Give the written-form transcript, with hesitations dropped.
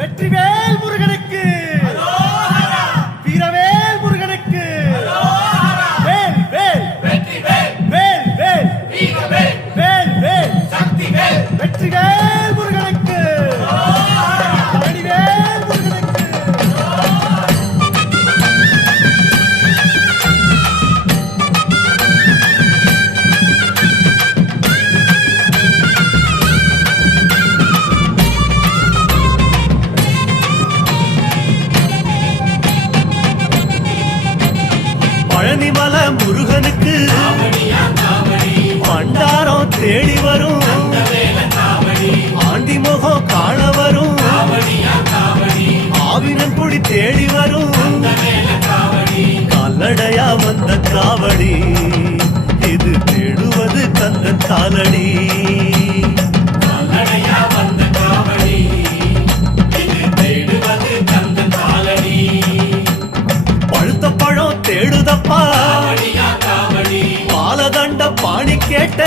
வெற்றிவேல் முருகனுக்கு வீரவேல் முருகனுக்கு வேல் வேல் வெற்றிவேல் வேல் வேல் வீரவேல் வேல் வேல் சக்திவேல் வெற்றிவேல் முருகனுக்கு பழனிவேல் முருகனுக்கு பழனிமல முருகனுக்கு பண்டாரம் தேடி வரும் ஆண்டி முகம் காண வரும் ஆவினன் குடி தேடி வரும் கல்லடையா வந்த காவடி இது தேடுவது கந்தன் காலடி பழுத்த பழம் தேடுதப்பா பாலதண்ட பாணி கேட்ட